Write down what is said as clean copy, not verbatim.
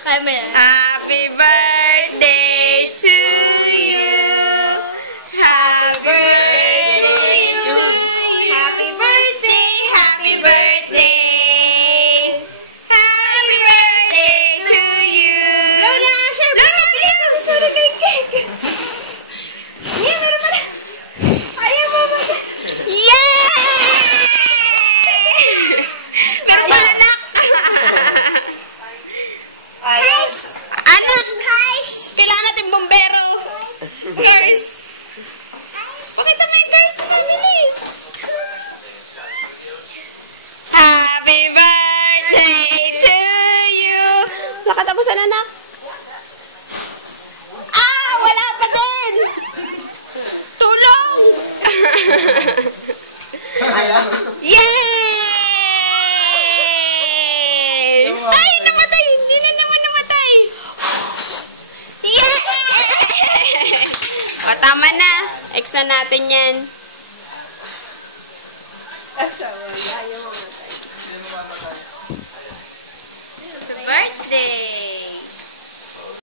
Kaya mo yan. Happy birthday to you. Happy birthday to you. Happy birthday, happy birthday. Happy birthday to you. Blow na, sir. Blow na, please. Susunod na yung cake. Yeah, meron pa na. Ayaw mo ba? Yay! Meron pa anak. Ayos. Anak. Kailangan natin bombero. Curse. Pakita mo yung curse mo, bilis. Happy birthday to you. Nakatapusan, anak. Ah, wala pa din. Tulong. Yay! Ay, namatay. Hindi na naman namatay. Yay! O, tama na. X na natin yan. Asawa, ayaw mamatay.